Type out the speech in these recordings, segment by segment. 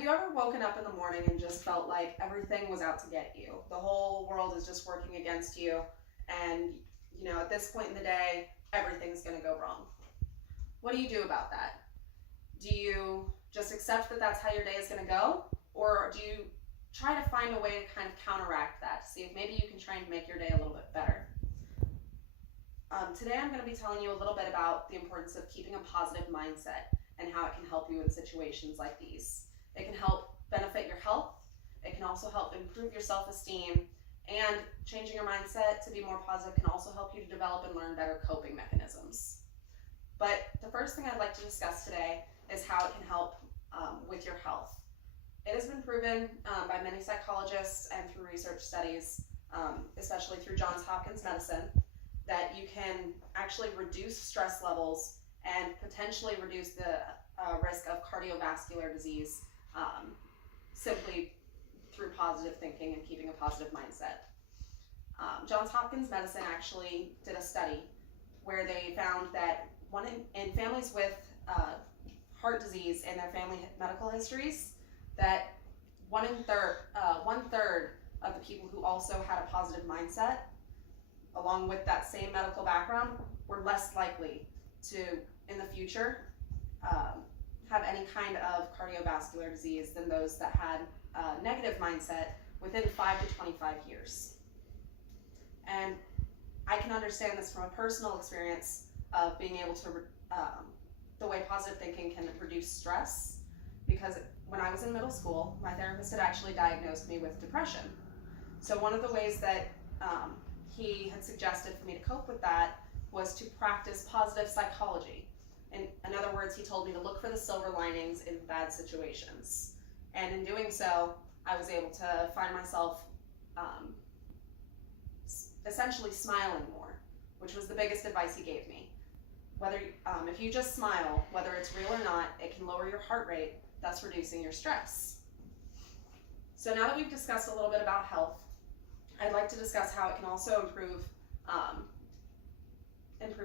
Have you ever woken up in the morning and just felt like everything was out to get you? The whole world is just working against you, and at this point in the day, everything's going to go wrong. What do you do about that? Do you just accept that that's how your day is going to go? Or do you try to find a way to kind of counteract that, to see if maybe you can try and make your day a little bit better? Today I'm going to be telling you a little bit about the importance of keeping a positive mindset and how it can help you in situations like these. It can help benefit your health. It can also help improve your self-esteem, and changing your mindset to be more positive can also help you to develop and learn better coping mechanisms. But the first thing I'd like to discuss today is how it can help with your health. It has been proven by many psychologists and through research studies, especially through Johns Hopkins Medicine, that you can actually reduce stress levels and potentially reduce the risk of cardiovascular disease simply through positive thinking and keeping a positive mindset. Johns Hopkins Medicine actually did a study where they found that in families with heart disease in their family medical histories, that one third of the people who also had a positive mindset, along with that same medical background, were less likely to, in the future, have any kind of cardiovascular disease than those that had a negative mindset within 5 to 25 years. And I can understand this from a personal experience of being able to, the way positive thinking can reduce stress, because when I was in middle school, my therapist had actually diagnosed me with depression. So one of the ways that he had suggested for me to cope with that was to practice positive psychology. In other words, he told me to look for the silver linings in bad situations. And in doing so, I was able to find myself essentially smiling more, which was the biggest advice he gave me. If you just smile, whether it's real or not, it can lower your heart rate, thus reducing your stress. So now that we've discussed a little bit about health, I'd like to discuss how it can also improve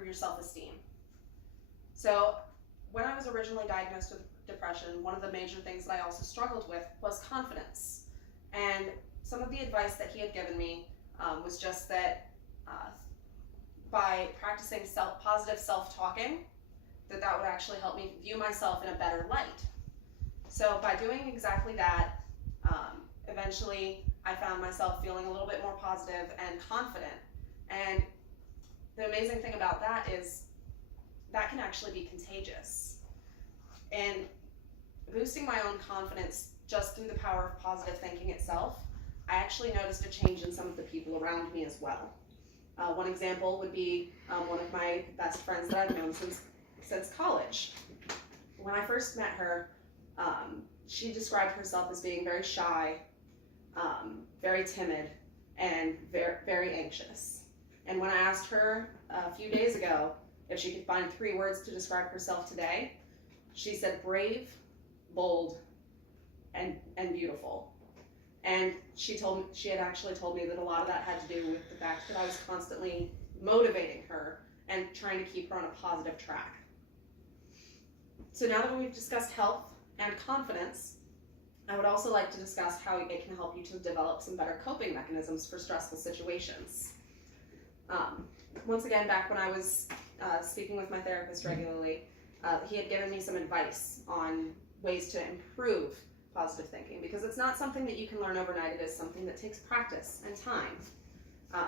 your self-esteem. So when I was originally diagnosed with depression, one of the major things that I also struggled with was confidence. And some of the advice that he had given me was just that by practicing positive self-talking, that would actually help me view myself in a better light. So by doing exactly that, eventually I found myself feeling a little bit more positive and confident. And the amazing thing about that is that can actually be contagious. And boosting my own confidence just through the power of positive thinking itself, I actually noticed a change in some of the people around me as well. One example would be one of my best friends that I've known since college. When I first met her, she described herself as being very shy, very timid, and very, very anxious. And when I asked her a few days ago if she could find 3 words to describe herself today, she said brave, bold, and beautiful. And she had actually told me that a lot of that had to do with the fact that I was constantly motivating her and trying to keep her on a positive track. So now that we've discussed health and confidence, I would also like to discuss how it can help you to develop some better coping mechanisms for stressful situations. Once again, back when I was speaking with my therapist regularly, he had given me some advice on ways to improve positive thinking, because it's not something that you can learn overnight. It is something that takes practice and time.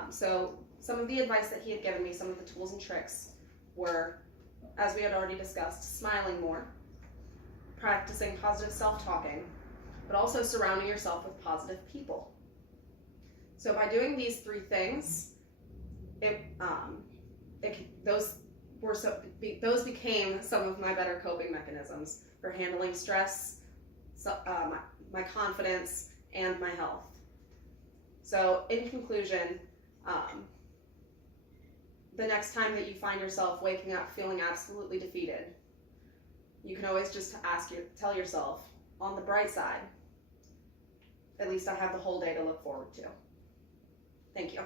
So some of the advice that he had given me, some of the tools and tricks were, as we had already discussed, smiling more, practicing positive self-talking, but also surrounding yourself with positive people. So by doing these 3 things, those became some of my better coping mechanisms for handling stress, my confidence, and my health. So in conclusion, the next time that you find yourself waking up feeling absolutely defeated, you can always just tell yourself, on the bright side, at least I have the whole day to look forward to. Thank you.